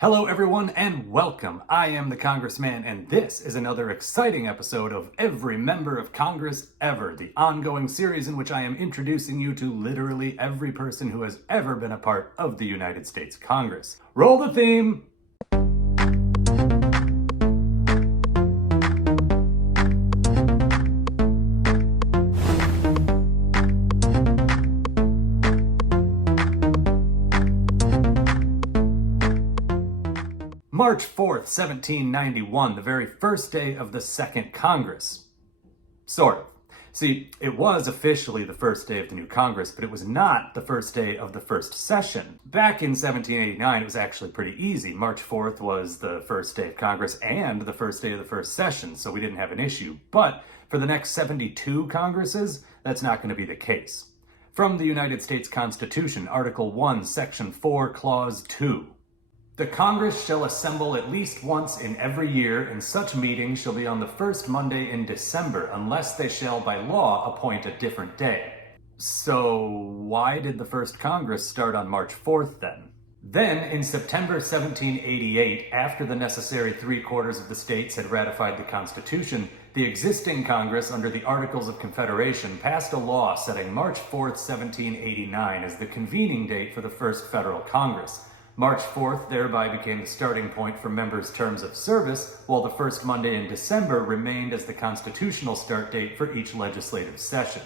Hello everyone and welcome. I am the Congressman and this is another exciting episode of Every Member of Congress Ever, the ongoing series in which I am introducing you to literally every person who has ever been a part of the United States Congress. Roll the theme! March 4th, 1791, the very first day of the Second Congress. Sort of. See, it was officially the first day of the new Congress, but it was not the first day of the first session. Back in 1789, it was actually pretty easy. March 4th was the first day of Congress and the first day of the first session, so we didn't have an issue. But for the next 72 Congresses, that's not going to be the case. From the United States Constitution, Article 1, Section 4, Clause 2. The Congress shall assemble at least once in every year, and such meeting shall be on the first Monday in December, unless they shall by law appoint a different day. So why did the first Congress start on March 4th then? Then, in September 1788, after the necessary 3/4 of the states had ratified the Constitution, the existing Congress, under the Articles of Confederation, passed a law setting March 4th, 1789 as the convening date for the first federal Congress. March 4th thereby became the starting point for members' terms of service, while the first Monday in December remained as the constitutional start date for each legislative session.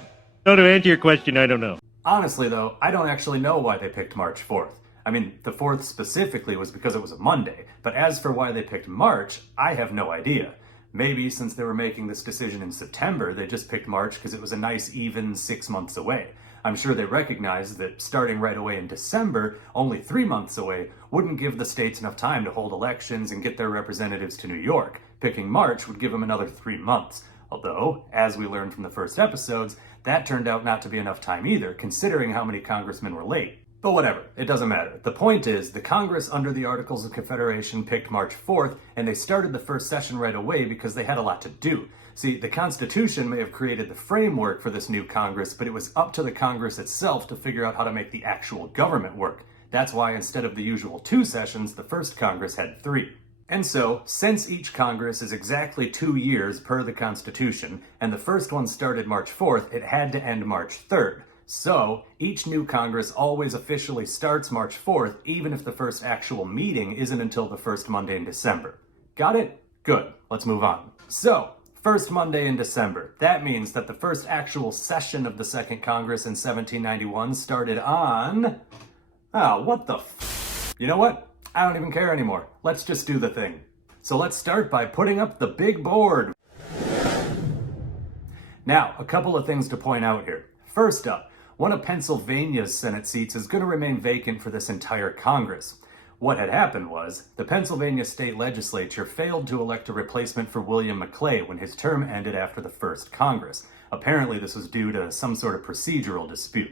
So to answer your question, I don't know. Honestly though, I don't actually know why they picked March 4th. I mean, the 4th specifically was because it was a Monday, but as for why they picked March, I have no idea. Maybe since they were making this decision in September, they just picked March because it was a nice even 6 months away. I'm sure they recognized that starting right away in December, only 3 months away, wouldn't give the states enough time to hold elections and get their representatives to New York. Picking March would give them another 3 months. Although, as we learned from the first episodes, that turned out not to be enough time either, considering how many congressmen were late. But whatever, it doesn't matter. The point is, the Congress under the Articles of Confederation picked March 4th, and they started the first session right away because they had a lot to do. See, the Constitution may have created the framework for this new Congress, but it was up to the Congress itself to figure out how to make the actual government work. That's why instead of the usual 2 sessions, the first Congress had 3. And so, since each Congress is exactly 2 years per the Constitution, and the first one started March 4th, it had to end March 3rd. So, each new Congress always officially starts March 4th, even if the first actual meeting isn't until the first Monday in December. Got it? Good. Let's move on. So, first Monday in December. That means that the first actual session of the Second Congress in 1791 started on... You know what? I don't even care anymore. Let's just do the thing. So let's start by putting up the big board. Now, a couple of things to point out here. First up, one of Pennsylvania's Senate seats is going to remain vacant for this entire Congress. What had happened was, the Pennsylvania state legislature failed to elect a replacement for William Maclay when his term ended after the first Congress. Apparently this was due to some sort of procedural dispute.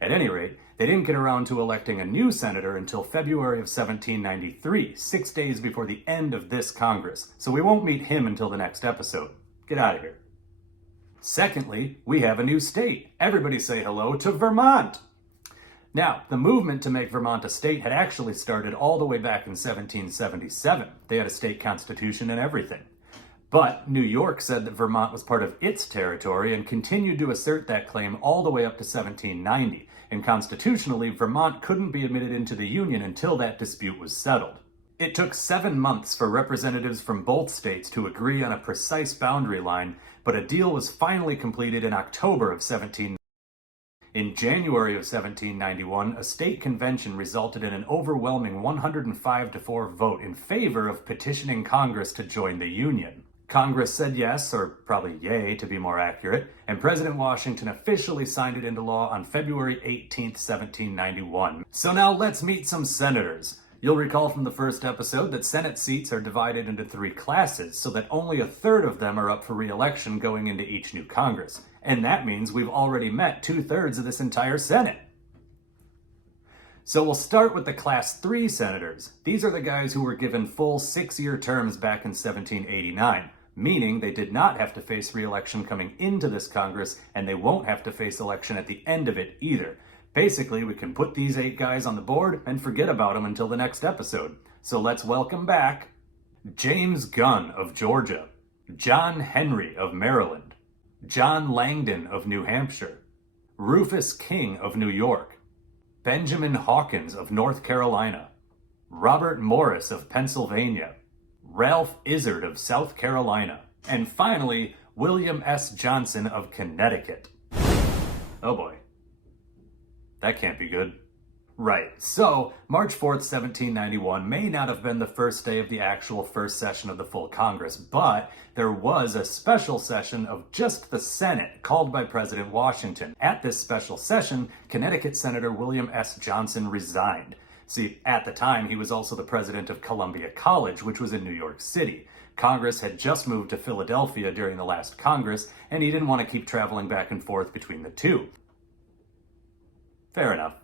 At any rate, they didn't get around to electing a new senator until February of 1793, 6 days before the end of this Congress, so we won't meet him until the next episode. Get out of here. Secondly, we have a new state. Everybody say hello to Vermont! Now, the movement to make Vermont a state had actually started all the way back in 1777. They had a state constitution and everything. But New York said that Vermont was part of its territory and continued to assert that claim all the way up to 1790. And constitutionally, Vermont couldn't be admitted into the Union until that dispute was settled. It took 7 months for representatives from both states to agree on a precise boundary line, but a deal was finally completed in October of 1790. In January of 1791, a state convention resulted in an overwhelming 105-4 vote in favor of petitioning Congress to join the Union. Congress said yes, or probably yay to be more accurate, and President Washington officially signed it into law on February 18th, 1791. So now let's meet some senators. You'll recall from the first episode that Senate seats are divided into 3 classes, so that only a third of them are up for re-election going into each new Congress. And that means we've already met 2/3 of this entire Senate. So we'll start with the Class 3 senators. These are the guys who were given full 6-year terms back in 1789, meaning they did not have to face re-election coming into this Congress, and they won't have to face election at the end of it either. Basically, we can put these 8 guys on the board and forget about them until the next episode. So let's welcome back James Gunn of Georgia, John Henry of Maryland, John Langdon of New Hampshire, Rufus King of New York, Benjamin Hawkins of North Carolina, Robert Morris of Pennsylvania, Ralph Izard of South Carolina, and finally, William S. Johnson of Connecticut. Oh boy. That can't be good. Right, so March 4th, 1791 may not have been the first day of the actual first session of the full Congress, but there was a special session of just the Senate called by President Washington. At this special session, Connecticut Senator William S. Johnson resigned. See, at the time, he was also the president of Columbia College, which was in New York City. Congress had just moved to Philadelphia during the last Congress, and he didn't want to keep traveling back and forth between the two. Fair enough.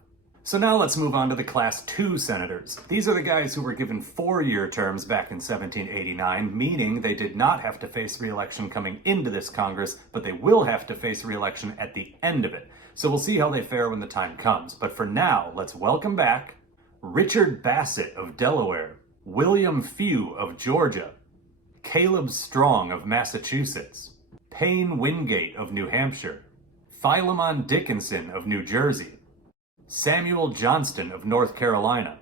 So now let's move on to the Class 2 senators. These are the guys who were given 4-year terms back in 1789, meaning they did not have to face re-election coming into this Congress, but they will have to face re-election at the end of it. So we'll see how they fare when the time comes. But for now, let's welcome back Richard Bassett of Delaware, William Few of Georgia, Caleb Strong of Massachusetts, Payne Wingate of New Hampshire, Philemon Dickinson of New Jersey, Samuel Johnston of North Carolina,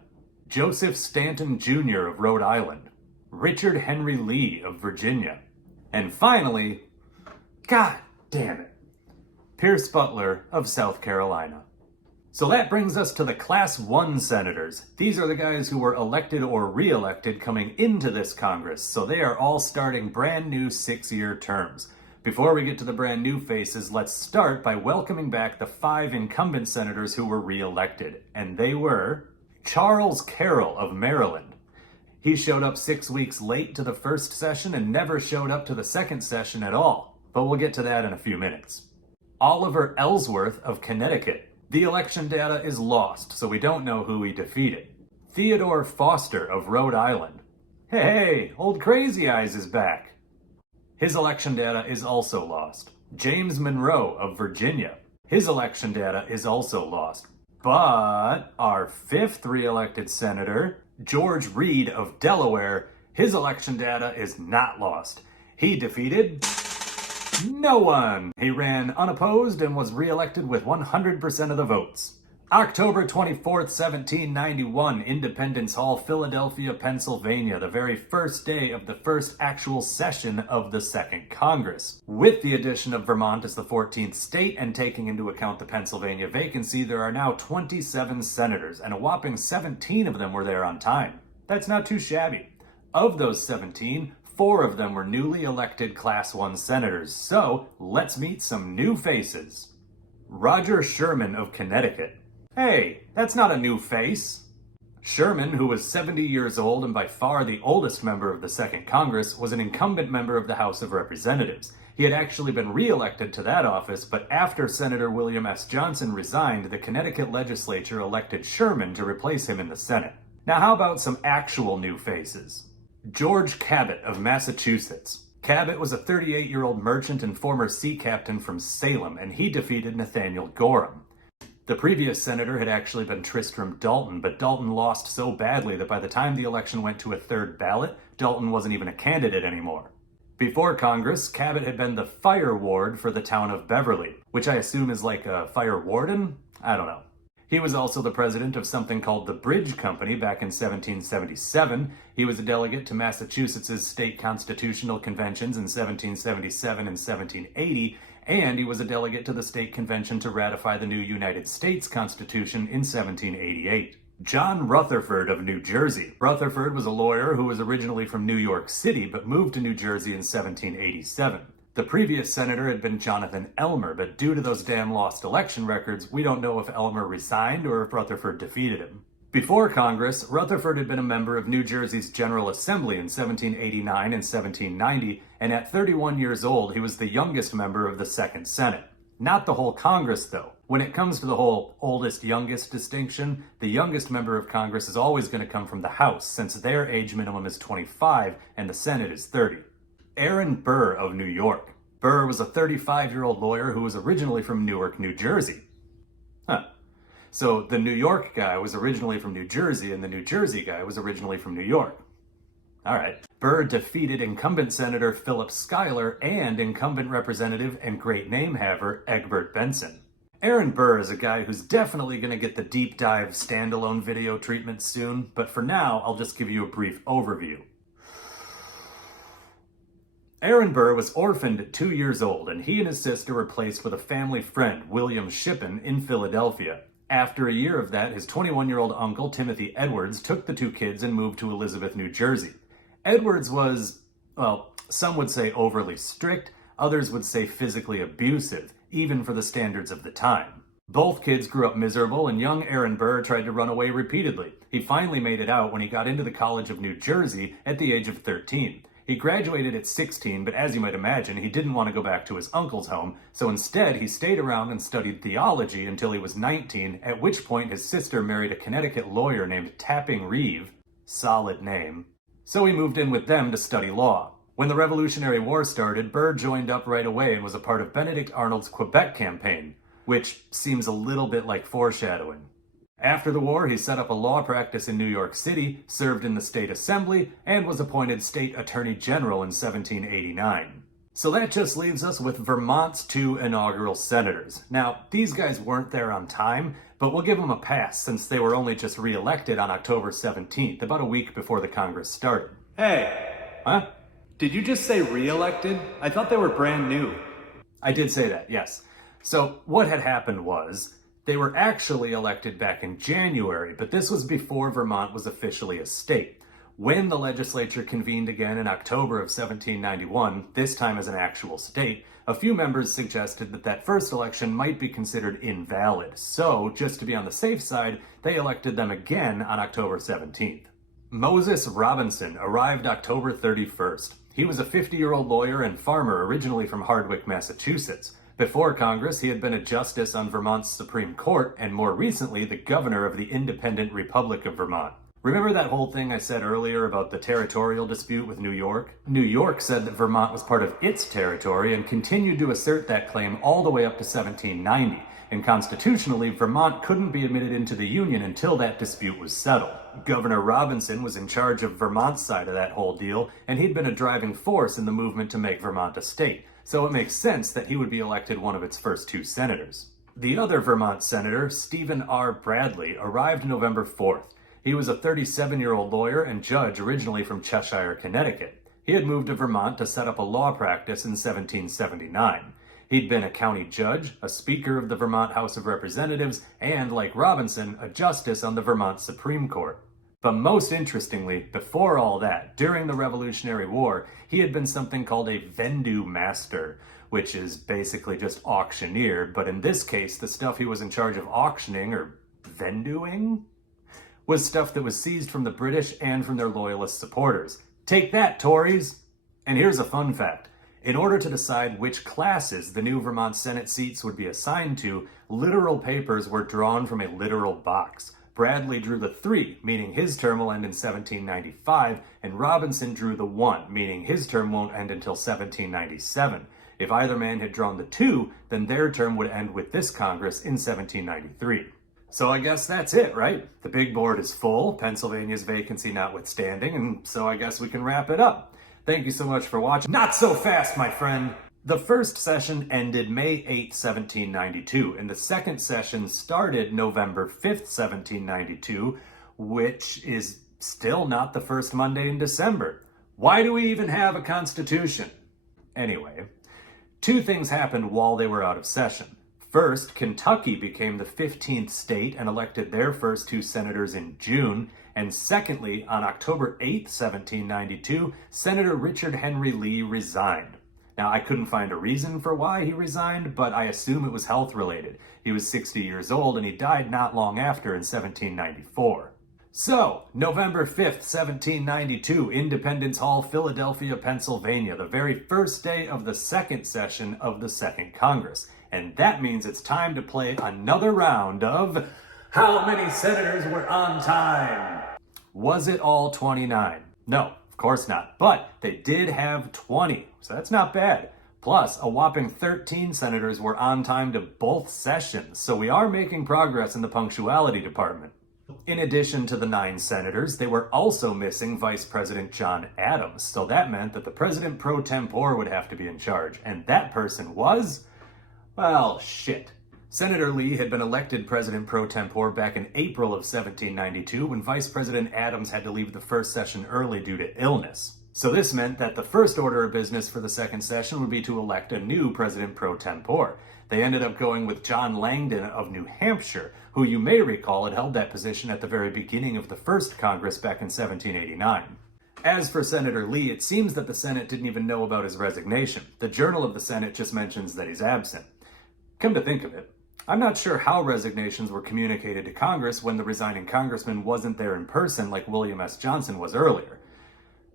Joseph Stanton Jr. of Rhode Island, Richard Henry Lee of Virginia, and finally, God damn it, Pierce Butler of South Carolina. So that brings us to the Class 1 senators. These are the guys who were elected or re-elected coming into this Congress, so they are all starting brand new 6-year terms. Before we get to the brand new faces, let's start by welcoming back the 5 incumbent senators who were re-elected, and they were Charles Carroll of Maryland. He showed up 6 weeks late to the first session and never showed up to the second session at all, but we'll get to that in a few minutes. Oliver Ellsworth of Connecticut. The election data is lost, so we don't know who he defeated. Theodore Foster of Rhode Island. Hey, old Crazy Eyes is back. His election data is also lost. James Monroe of Virginia. His election data is also lost. But our 5th re-elected senator, George Reed of Delaware, his election data is not lost. He defeated no one. He ran unopposed and was re-elected with 100% of the votes. October 24th, 1791, Independence Hall, Philadelphia, Pennsylvania, the very first day of the first actual session of the Second Congress. With the addition of Vermont as the 14th state and taking into account the Pennsylvania vacancy, there are now 27 senators, and a whopping 17 of them were there on time. That's not too shabby. Of those 17, 4 of them were newly elected Class 1 senators, so let's meet some new faces. Roger Sherman of Connecticut. Hey, that's not a new face. Sherman, who was 70 years old and by far the oldest member of the Second Congress, was an incumbent member of the House of Representatives. He had actually been re-elected to that office, but after Senator William S. Johnson resigned, the Connecticut legislature elected Sherman to replace him in the Senate. Now how about some actual new faces? George Cabot of Massachusetts. Cabot was a 38-year-old merchant and former sea captain from Salem, and he defeated Nathaniel Gorham. The previous senator had actually been Tristram Dalton, but Dalton lost so badly that by the time the election went to a 3rd ballot, Dalton wasn't even a candidate anymore. Before Congress, Cabot had been the fire ward for the town of Beverly, which I assume is like a fire warden? I don't know. He was also the president of something called the Bridge Company back in 1777. He was a delegate to Massachusetts' state constitutional conventions in 1777 and 1780, and he was a delegate to the state convention to ratify the new United States Constitution in 1788. John Rutherford of New Jersey. Rutherford was a lawyer who was originally from New York City, but moved to New Jersey in 1787. The previous senator had been Jonathan Elmer, but due to those damn lost election records, we don't know if Elmer resigned or if Rutherford defeated him. Before Congress, Rutherford had been a member of New Jersey's General Assembly in 1789 and 1790, and at 31 years old, he was the youngest member of the Second Senate. Not the whole Congress, though. When it comes to the whole oldest-youngest distinction, the youngest member of Congress is always going to come from the House, since their age minimum is 25 and the Senate is 30. Aaron Burr of New York. Burr was a 35-year-old lawyer who was originally from Newark, New Jersey. So the New York guy was originally from New Jersey, and the New Jersey guy was originally from New York. All right. Burr defeated incumbent Senator Philip Schuyler and incumbent Representative and great name haver Egbert Benson. Aaron Burr is a guy who's definitely going to get the deep dive standalone video treatment soon, but for now, I'll just give you a brief overview. Aaron Burr was orphaned at 2 years old, and he and his sister were placed with a family friend, William Shippen, in Philadelphia. After a year of that, his 21-year-old uncle, Timothy Edwards, took the two kids and moved to Elizabeth, New Jersey. Edwards was, well, some would say overly strict, others would say physically abusive, even for the standards of the time. Both kids grew up miserable, and young Aaron Burr tried to run away repeatedly. He finally made it out when he got into the College of New Jersey at the age of 13. He graduated at 16, but as you might imagine, he didn't want to go back to his uncle's home, so instead he stayed around and studied theology until he was 19, at which point his sister married a Connecticut lawyer named Tapping Reeve, solid name, so he moved in with them to study law. When the Revolutionary War started, Burr joined up right away and was a part of Benedict Arnold's Quebec campaign, which seems a little bit like foreshadowing. After the war, he set up a law practice in New York City, served in the state assembly, and was appointed state attorney general in 1789. So that just leaves us with Vermont's 2 inaugural senators. Now, these guys weren't there on time, but we'll give them a pass since they were only just re-elected on October 17th, about a week before the Congress started. Hey, huh? Did you just say re-elected? I thought they were brand new. I did say that, yes. So what had happened was, they were actually elected back in January, but this was before Vermont was officially a state. When the legislature convened again in October of 1791, this time as an actual state, a few members suggested that that first election might be considered invalid. So, just to be on the safe side, they elected them again on October 17th. Moses Robinson arrived October 31st. He was a 50-year-old lawyer and farmer originally from Hardwick, Massachusetts. Before Congress, he had been a justice on Vermont's Supreme Court and more recently the governor of the Independent Republic of Vermont. Remember that whole thing I said earlier about the territorial dispute with New York? New York said that Vermont was part of its territory and continued to assert that claim all the way up to 1790. And constitutionally, Vermont couldn't be admitted into the Union until that dispute was settled. Governor Robinson was in charge of Vermont's side of that whole deal, and he'd been a driving force in the movement to make Vermont a state. So it makes sense that he would be elected one of its first 2 senators. The other Vermont senator, Stephen R. Bradley, arrived November 4th. He was a 37-year-old lawyer and judge originally from Cheshire, Connecticut. He had moved to Vermont to set up a law practice in 1779. He'd been a county judge, a speaker of the Vermont House of Representatives, and, like Robinson, a justice on the Vermont Supreme Court. But most interestingly, before all that, during the Revolutionary War, he had been something called a vendue master, which is basically just auctioneer, but in this case, the stuff he was in charge of auctioning, or venduing, was stuff that was seized from the British and from their loyalist supporters. Take that, Tories! And here's a fun fact. In order to decide which classes the new Vermont Senate seats would be assigned to, literal papers were drawn from a literal box. Bradley drew the 3, meaning his term will end in 1795, and Robinson drew the 1, meaning his term won't end until 1797. If either man had drawn the 2, then their term would end with this Congress in 1793. So I guess that's it, right? The big board is full, Pennsylvania's vacancy notwithstanding, and so I guess we can wrap it up. Thank you so much for watching. Not so fast, my friend! The first session ended May 8, 1792, and the second session started November 5th, 1792, which is still not the first Monday in December. Why do we even have a constitution? Anyway, 2 things happened while they were out of session. First, Kentucky became the 15th state and elected their first 2 senators in June. And secondly, on October 8, 1792, Senator Richard Henry Lee resigned. Now, I couldn't find a reason for why he resigned, but I assume it was health-related. He was 60 years old, and he died not long after in 1794. So, November 5th, 1792, Independence Hall, Philadelphia, Pennsylvania, the very first day of the second session of the Second Congress. And that means it's time to play another round of How Many Senators Were on Time? Was it all 29? No. Of course not, but they did have 20, so that's not bad. Plus, a whopping 13 senators were on time to both sessions, so we are making progress in the punctuality department. In addition to the 9 senators, they were also missing Vice President John Adams, so that meant that the president pro tempore would have to be in charge, and that person was, well, shit. Senator Lee had been elected president pro tempore back in April of 1792 when Vice President Adams had to leave the first session early due to illness. So this meant that the first order of business for the second session would be to elect a new president pro tempore. They ended up going with John Langdon of New Hampshire, who you may recall had held that position at the very beginning of the first Congress back in 1789. As for Senator Lee, it seems that the Senate didn't even know about his resignation. The Journal of the Senate just mentions that he's absent. Come to think of it, I'm not sure how resignations were communicated to Congress when the resigning congressman wasn't there in person like William S. Johnson was earlier.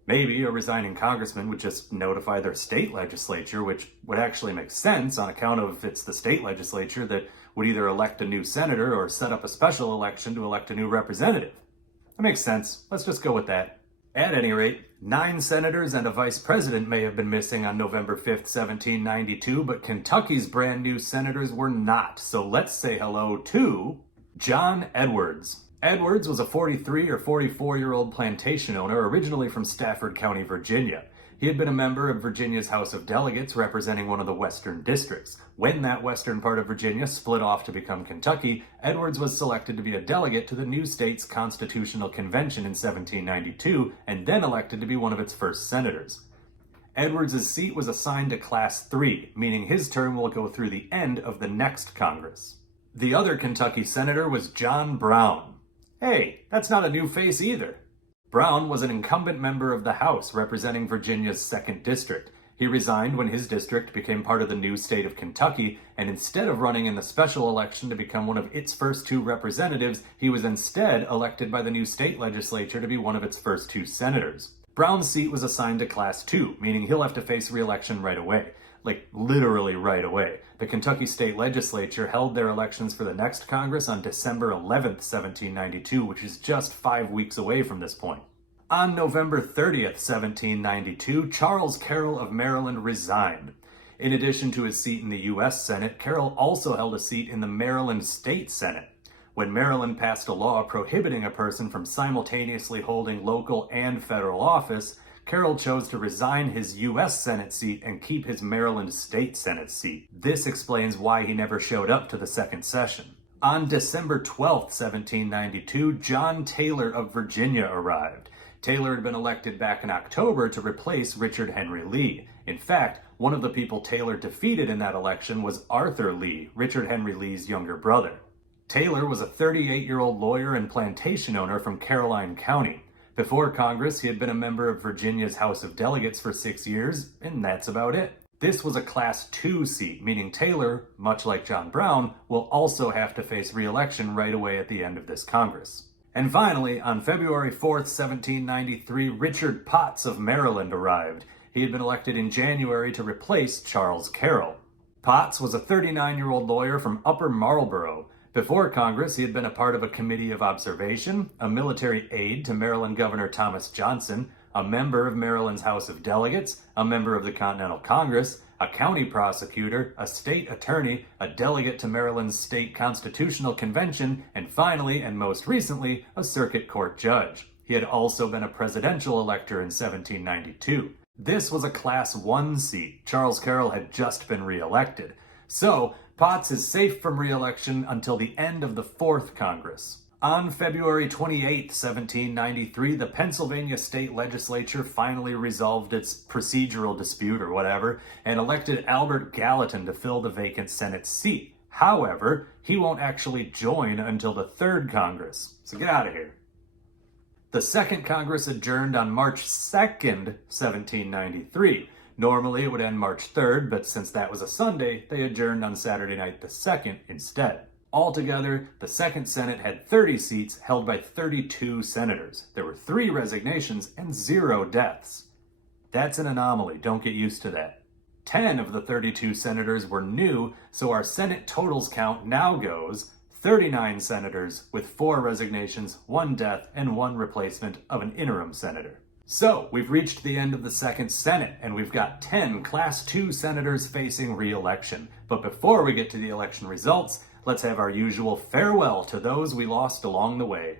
Maybe a resigning congressman would just notify their state legislature, which would actually make sense on account of it's the state legislature that would either elect a new senator or set up a special election to elect a new representative. That makes sense. Let's just go with that. At any rate, 9 senators and a vice president may have been missing on November 5th, 1792, but Kentucky's brand new senators were not. So let's say hello to John Edwards. Edwards was a 43 or 44-year-old plantation owner originally from Stafford County, Virginia. He had been a member of Virginia's House of Delegates representing one of the western districts. When that western part of Virginia split off to become Kentucky, Edwards was selected to be a delegate to the new state's Constitutional Convention in 1792 and then elected to be one of its first senators. Edwards' seat was assigned to Class 3, meaning his term will go through the end of the next Congress. The other Kentucky senator was John Brown. Hey, that's not a new face either. Brown was an incumbent member of the House representing Virginia's 2nd District. He resigned when his district became part of the new state of Kentucky, and instead of running in the special election to become one of its first 2 representatives, he was instead elected by the new state legislature to be one of its first 2 senators. Brown's seat was assigned to Class 2, meaning he'll have to face re-election right away. Like, literally right away. The Kentucky State Legislature held their elections for the next Congress on December 11th, 1792, which is just 5 weeks away from this point. On November 30th, 1792, Charles Carroll of Maryland resigned. In addition to his seat in the U.S. Senate, Carroll also held a seat in the Maryland State Senate. When Maryland passed a law prohibiting a person from simultaneously holding local and federal office, Carroll chose to resign his U.S. Senate seat and keep his Maryland State Senate seat. This explains why he never showed up to the second session. On December 12, 1792, John Taylor of Virginia arrived. Taylor had been elected back in October to replace Richard Henry Lee. In fact, one of the people Taylor defeated in that election was Arthur Lee, Richard Henry Lee's younger brother. Taylor was a 38-year-old lawyer and plantation owner from Caroline County. Before Congress, he had been a member of Virginia's House of Delegates for 6 years, and that's about it. This was a Class 2 seat, meaning Taylor, much like John Brown, will also have to face re-election right away at the end of this Congress. And finally, on February 4th, 1793, Richard Potts of Maryland arrived. He had been elected in January to replace Charles Carroll. Potts was a 39-year-old lawyer from Upper Marlborough. Before Congress, he had been a part of a committee of observation, a military aide to Maryland Governor Thomas Johnson, a member of Maryland's House of Delegates, a member of the Continental Congress, a county prosecutor, a state attorney, a delegate to Maryland's State Constitutional Convention, and finally, and most recently, a circuit court judge. He had also been a presidential elector in 1792. This was a Class 1 seat. Charles Carroll had just been re-elected. So, Potts is safe from re-election until the end of the 4th Congress. On February 28, 1793, the Pennsylvania State Legislature finally resolved its procedural dispute or whatever and elected Albert Gallatin to fill the vacant Senate seat. However, he won't actually join until the 3rd Congress. So get out of here. The 2nd Congress adjourned on March 2nd, 1793. Normally it would end March 3rd, but since that was a Sunday, they adjourned on Saturday night the 2nd instead. Altogether, the 2nd Senate had 30 seats held by 32 senators. There were 3 resignations and 0 deaths. That's an anomaly, don't get used to that. 10 of the 32 senators were new, so our Senate totals count now goes 39 senators with 4 resignations, 1 death, and 1 replacement of an interim senator. So, we've reached the end of the second Senate, and we've got 10 Class 2 senators facing re-election. But before we get to the election results, let's have our usual farewell to those we lost along the way.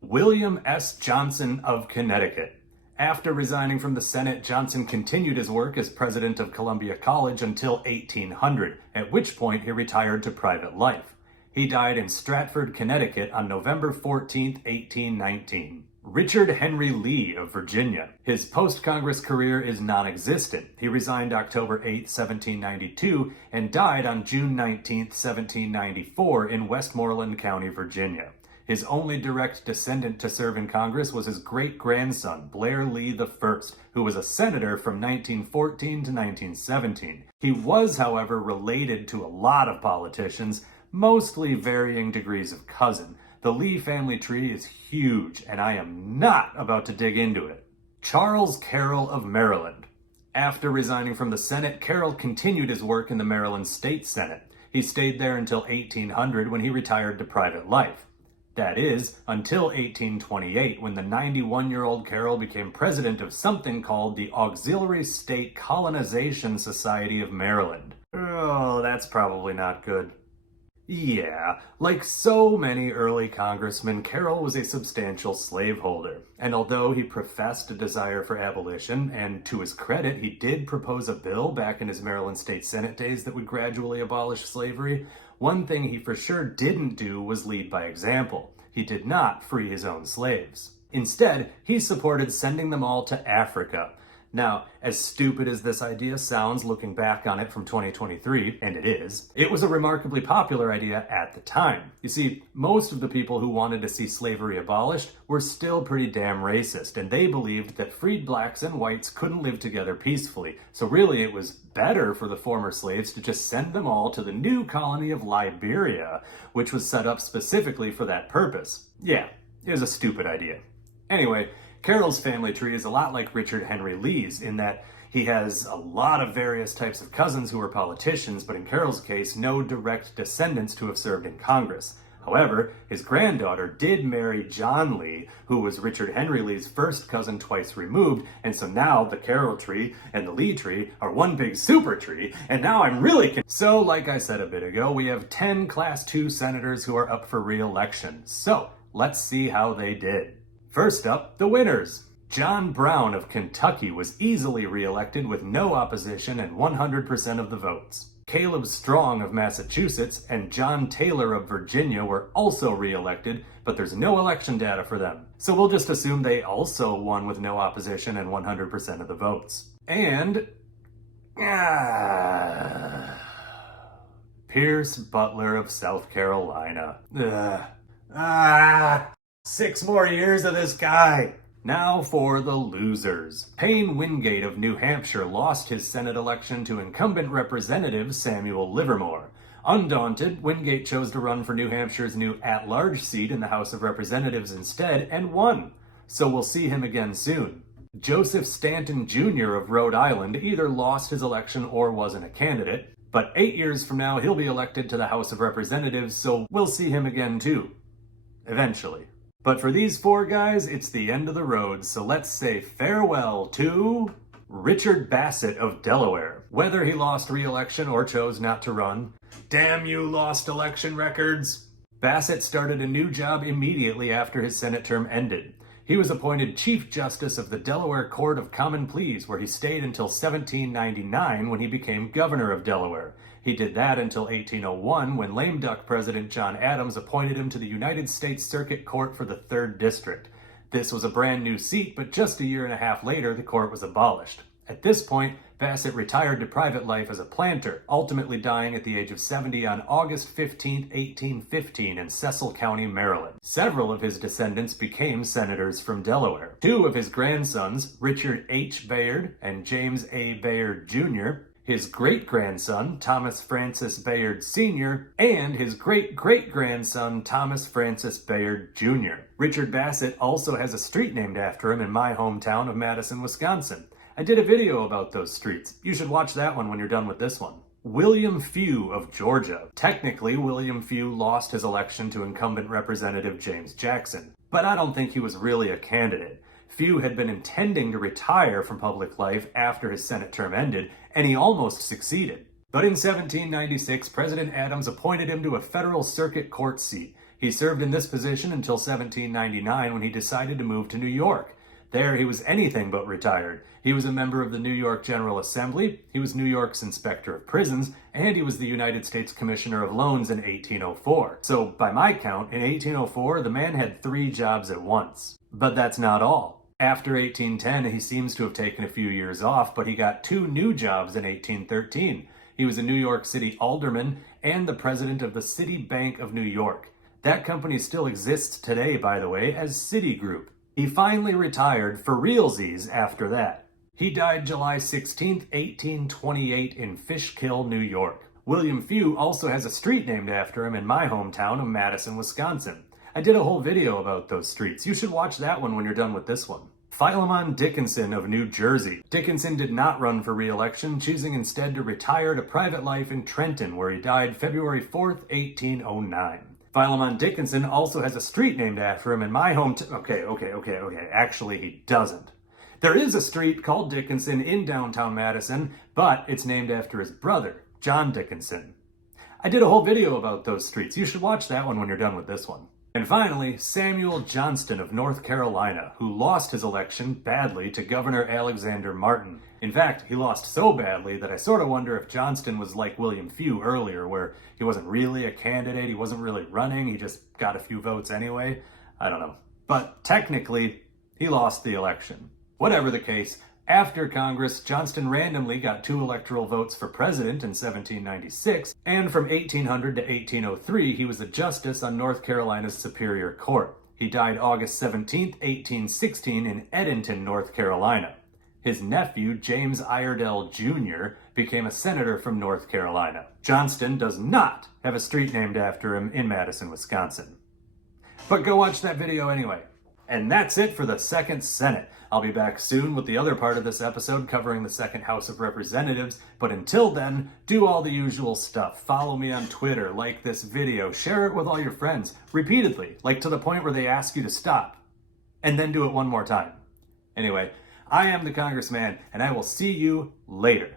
William S. Johnson of Connecticut. After resigning from the Senate, Johnson continued his work as president of Columbia College until 1800, at which point he retired to private life. He died in Stratford, Connecticut on November 14, 1819. Richard Henry Lee of Virginia. His post-Congress career is non-existent. He resigned October 8, 1792, and died on June 19, 1794 in Westmoreland County, Virginia. His only direct descendant to serve in Congress was his great-grandson, Blair Lee I, who was a senator from 1914 to 1917. He was, however, related to a lot of politicians, mostly varying degrees of cousin. The Lee family tree is huge, and I am not about to dig into it. Charles Carroll of Maryland. After resigning from the Senate, Carroll continued his work in the Maryland State Senate. He stayed there until 1800 when he retired to private life. That is, until 1828 when the 91-year-old Carroll became president of something called the Auxiliary State Colonization Society of Maryland. Oh, that's probably not good. Yeah, like so many early congressmen, Carroll was a substantial slaveholder, and although he professed a desire for abolition, and to his credit, he did propose a bill back in his Maryland State Senate days that would gradually abolish slavery, one thing he for sure didn't do was lead by example. He did not free his own slaves. Instead, he supported sending them all to Africa. Now, as stupid as this idea sounds looking back on it from 2023, and it was a remarkably popular idea at the time. You see, most of the people who wanted to see slavery abolished were still pretty damn racist, and they believed that freed blacks and whites couldn't live together peacefully. So really it was better for the former slaves to just send them all to the new colony of Liberia, which was set up specifically for that purpose. Yeah, it was a stupid idea. Anyway, Carroll's family tree is a lot like Richard Henry Lee's in that he has a lot of various types of cousins who are politicians, but in Carroll's case, no direct descendants to have served in Congress. However, his granddaughter did marry John Lee, who was Richard Henry Lee's first cousin twice removed, and so now the Carroll tree and the Lee tree are one big super tree, and now I'm really So, like I said a bit ago, we have 10 Class 2 senators who are up for re-election. So, let's see how they did. First up, the winners. John Brown of Kentucky was easily re-elected with no opposition and 100% of the votes. Caleb Strong of Massachusetts and John Taylor of Virginia were also re-elected, but there's no election data for them. So we'll just assume they also won with no opposition and 100% of the votes. And Pierce Butler of South Carolina. 6 more years of this guy. Now for the losers. Payne Wingate of New Hampshire lost his Senate election to incumbent Representative Samuel Livermore. Undaunted, Wingate chose to run for New Hampshire's new at-large seat in the House of Representatives instead and won. So we'll see him again soon. Joseph Stanton Jr. of Rhode Island either lost his election or wasn't a candidate, but 8 years from now he'll be elected to the House of Representatives, so we'll see him again too. Eventually. But for these 4 guys, it's the end of the road, so let's say farewell to Richard Bassett of Delaware. Whether he lost re-election or chose not to run, damn you lost election records! Bassett started a new job immediately after his Senate term ended. He was appointed Chief Justice of the Delaware Court of Common Pleas, where he stayed until 1799 when he became Governor of Delaware. He did that until 1801 when lame duck President John Adams appointed him to the United States Circuit Court for the 3rd District. This was a brand new seat, but just a year and a half later the court was abolished. At this point, Bassett retired to private life as a planter, ultimately dying at the age of 70 on August 15, 1815 in Cecil County, Maryland. Several of his descendants became senators from Delaware. 2 of his grandsons, Richard H. Bayard and James A. Bayard Jr., his great-grandson, Thomas Francis Bayard Sr., and his great-great-grandson, Thomas Francis Bayard Jr. Richard Bassett also has a street named after him in my hometown of Madison, Wisconsin. I did a video about those streets. You should watch that one when you're done with this one. William Few of Georgia. Technically, William Few lost his election to incumbent Representative James Jackson, but I don't think he was really a candidate. Few had been intending to retire from public life after his Senate term ended, and he almost succeeded. But in 1796, President Adams appointed him to a federal circuit court seat. He served in this position until 1799 when he decided to move to New York. There he was anything but retired. He was a member of the New York General Assembly, he was New York's Inspector of Prisons, and he was the United States Commissioner of Loans in 1804. So by my count, in 1804, the man had 3 jobs at once. But that's not all. After 1810, he seems to have taken a few years off, but he got 2 new jobs in 1813. He was a New York City alderman and the president of the City Bank of New York. That company still exists today, by the way, as Citigroup. He finally retired for realsies after that. He died July 16, 1828 in Fishkill, New York. William Few also has a street named after him in my hometown of Madison, Wisconsin. I did a whole video about those streets. You should watch that one when you're done with this one. Philemon Dickinson of New Jersey. Dickinson did not run for re-election, choosing instead to retire to private life in Trenton, where he died February 4th, 1809. Philemon Dickinson also has a street named after him in my hometown. Okay. Actually, he doesn't. There is a street called Dickinson in downtown Madison, but it's named after his brother, John Dickinson. I did a whole video about those streets. You should watch that one when you're done with this one. And finally, Samuel Johnston of North Carolina, who lost his election badly to Governor Alexander Martin. In fact, he lost so badly that I sort of wonder if Johnston was like William Few earlier, where he wasn't really a candidate, he wasn't really running, he just got a few votes anyway. I don't know. But technically, he lost the election. Whatever the case, after Congress, Johnston randomly got 2 electoral votes for president in 1796, and from 1800 to 1803, he was a justice on North Carolina's Superior Court. He died August 17, 1816 in Edenton, North Carolina. His nephew, James Iredell Jr., became a senator from North Carolina. Johnston does not have a street named after him in Madison, Wisconsin. But go watch that video anyway. And that's it for the Second Senate. I'll be back soon with the other part of this episode covering the Second House of Representatives, but until then, do all the usual stuff. Follow me on Twitter, like this video, share it with all your friends, repeatedly, like to the point where they ask you to stop, and then do it one more time. Anyway, I am the Congressman, and I will see you later.